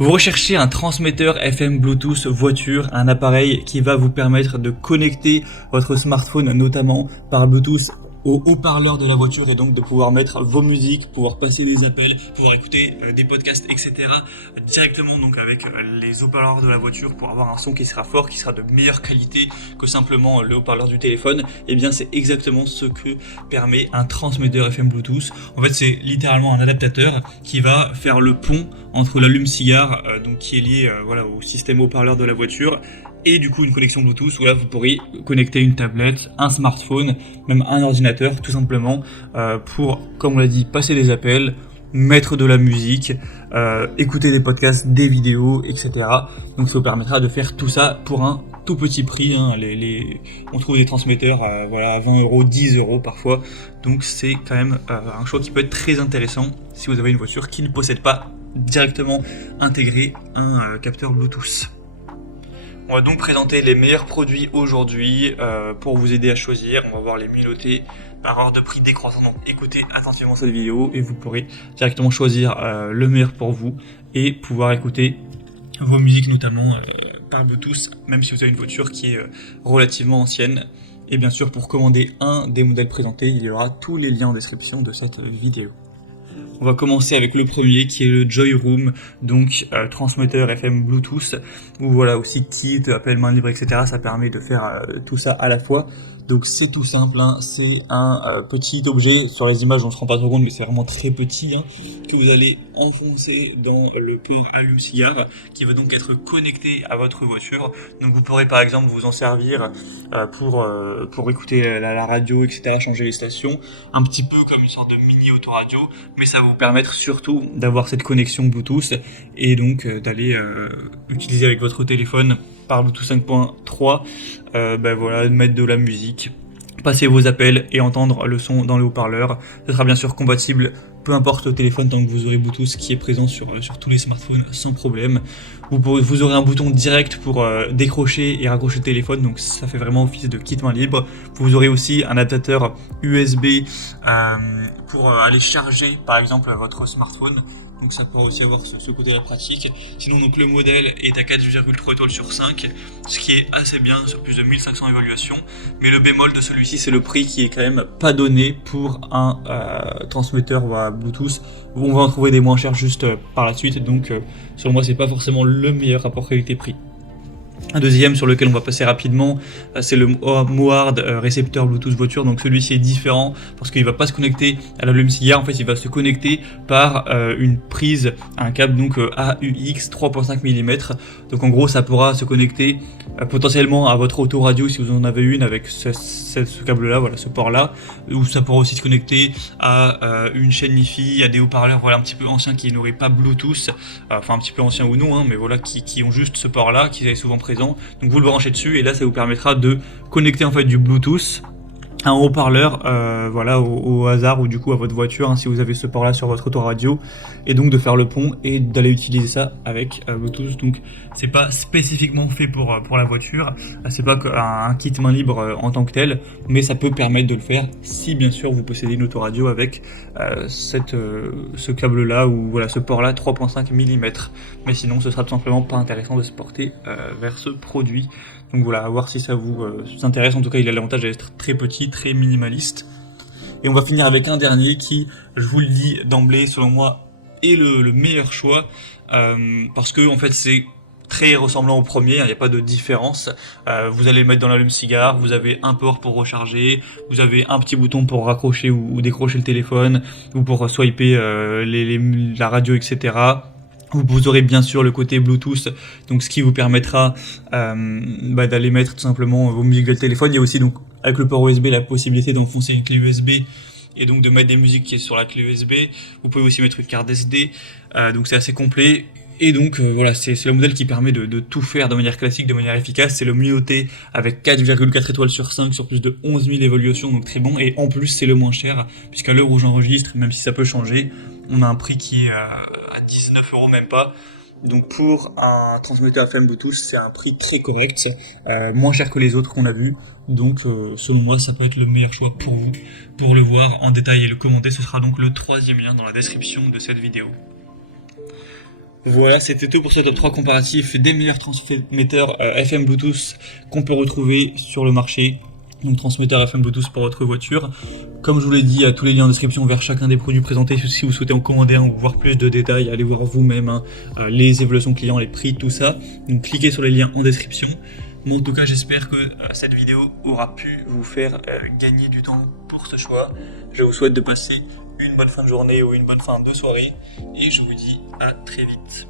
Vous recherchez un transmetteur FM Bluetooth voiture, un appareil qui va vous permettre de connecter votre smartphone notamment par Bluetooth au haut-parleur de la voiture et donc de pouvoir mettre vos musiques, pouvoir passer des appels, pouvoir écouter des podcasts, etc. directement donc avec les haut-parleurs de la voiture pour avoir un son qui sera fort, qui sera de meilleure qualité que simplement le haut-parleur du téléphone. Et bien c'est exactement ce que permet un transmetteur FM Bluetooth. En fait c'est littéralement un adaptateur qui va faire le pont entre l'allume-cigare donc qui est lié au système haut-parleur de la voiture et du coup une connexion Bluetooth où là vous pourrez connecter une tablette, un smartphone, même un ordinateur tout simplement pour, comme on l'a dit, passer des appels, mettre de la musique, écouter des podcasts, des vidéos, etc. Donc ça vous permettra de faire tout ça pour un tout petit prix. On trouve des transmetteurs à 20 €, 10 € parfois. Donc c'est quand même un choix qui peut être très intéressant si vous avez une voiture qui ne possède pas directement intégré un capteur Bluetooth. On va donc présenter les meilleurs produits aujourd'hui pour vous aider à choisir. On va voir les mieux par ordre de prix décroissant. Donc écoutez attentivement cette vidéo et vous pourrez directement choisir le meilleur pour vous et pouvoir écouter vos musiques notamment par Bluetooth, même si vous avez une voiture qui est relativement ancienne. Et bien sûr, pour commander un des modèles présentés, il y aura tous les liens en description de cette vidéo. On va commencer avec le premier qui est le Joy Room, donc transmetteur FM Bluetooth, où voilà aussi kit, appel main libre, etc. Ça permet de faire tout ça à la fois. Donc c'est tout simple, c'est un petit objet, sur les images on se rend pas trop compte mais c'est vraiment très petit, que vous allez enfoncer dans le port allume-cigare qui va donc être connecté à votre voiture. Donc vous pourrez par exemple vous en servir pour écouter la radio, etc., changer les stations, un petit peu comme une sorte de mini autoradio, mais ça va vous permettre surtout d'avoir cette connexion Bluetooth et donc d'aller utiliser avec votre téléphone par Bluetooth 5.3, mettre de la musique, passer vos appels et entendre le son dans le haut-parleur. Ce sera bien sûr compatible, peu importe le téléphone, tant que vous aurez Bluetooth qui est présent sur tous les smartphones sans problème. Vous aurez un bouton direct pour décrocher et raccrocher le téléphone, donc ça fait vraiment office de kit main libre. Vous aurez aussi un adaptateur USB pour aller charger par exemple votre smartphone. Donc ça pourra aussi avoir ce côté-là pratique. Sinon donc le modèle est à 4,3 étoiles sur 5, ce qui est assez bien sur plus de 1500 évaluations. Mais le bémol de celui-ci, c'est le prix qui est quand même pas donné pour un transmetteur Bluetooth. On va en trouver des moins chers juste par la suite, donc selon moi c'est pas forcément le meilleur rapport qualité-prix. Un deuxième sur lequel on va passer rapidement, c'est le Mohard récepteur Bluetooth voiture. Donc celui-ci est différent parce qu'il ne va pas se connecter à l'allume-cigare. En fait, il va se connecter par une prise, un câble donc AUX 3.5 mm. Donc en gros, ça pourra se connecter potentiellement à votre autoradio si vous en avez une avec ce câble-là, ce port-là. Ou ça pourra aussi se connecter à une chaîne Hi-Fi, à des haut-parleurs un petit peu anciens qui n'auraient pas Bluetooth, enfin un petit peu anciens ou non, mais qui ont juste ce port-là, qui est souvent présent. Donc vous le branchez dessus et là ça vous permettra de connecter en fait du Bluetooth à un haut-parleur au hasard ou du coup à votre voiture si vous avez ce port là sur votre autoradio, et donc de faire le pont et d'aller utiliser ça avec Bluetooth. Donc c'est pas spécifiquement fait pour la voiture, c'est pas un kit main libre en tant que tel, mais ça peut permettre de le faire si bien sûr vous possédez une autoradio avec ce câble là ou ce port là 3.5 mm. Mais sinon ce sera tout simplement pas intéressant de se porter vers ce produit. Donc voilà, à voir si ça vous intéresse. En tout cas, il a l'avantage d'être très petit, très minimaliste. Et on va finir avec un dernier qui, je vous le dis d'emblée, selon moi, est le meilleur choix. Parce que, en fait, c'est très ressemblant au premier, il n'y a pas de différence. Vous allez le mettre dans l'allume-cigare, vous avez un port pour recharger, vous avez un petit bouton pour raccrocher ou décrocher le téléphone, ou pour swiper la radio, etc. Vous aurez bien sûr le côté Bluetooth, donc ce qui vous permettra d'aller mettre tout simplement vos musiques dans le téléphone. Il y a aussi donc avec le port USB la possibilité d'enfoncer une clé USB et donc de mettre des musiques qui est sur la clé USB. Vous pouvez aussi mettre une carte SD, donc c'est assez complet. Et donc c'est le modèle qui permet de tout faire de manière classique, de manière efficace. C'est le Mioté avec 4,4 étoiles sur 5 sur plus de 11 000 évaluations, donc très bon. Et en plus c'est le moins cher, puisqu'à l'heure où j'enregistre, même si ça peut changer, on a un prix qui est à 19 € même pas. Donc pour un transmetteur FM Bluetooth, c'est un prix très correct, moins cher que les autres qu'on a vus. Donc selon moi, ça peut être le meilleur choix pour vous. Pour le voir en détail et le commenter, ce sera donc le troisième lien dans la description de cette vidéo. Voilà, c'était tout pour ce top 3 comparatif des meilleurs transmetteurs FM Bluetooth qu'on peut retrouver sur le marché. Donc transmetteur FM Bluetooth pour votre voiture. Comme je vous l'ai dit, tous les liens en description vers chacun des produits présentés. Si vous souhaitez en commander un ou voir plus de détails, allez voir vous-même les évaluations clients, les prix, tout ça. Donc cliquez sur les liens en description. Mais en tout cas, j'espère que cette vidéo aura pu vous faire gagner du temps pour ce choix. Je vous souhaite de passer une bonne fin de journée ou une bonne fin de soirée. Et je vous dis à très vite.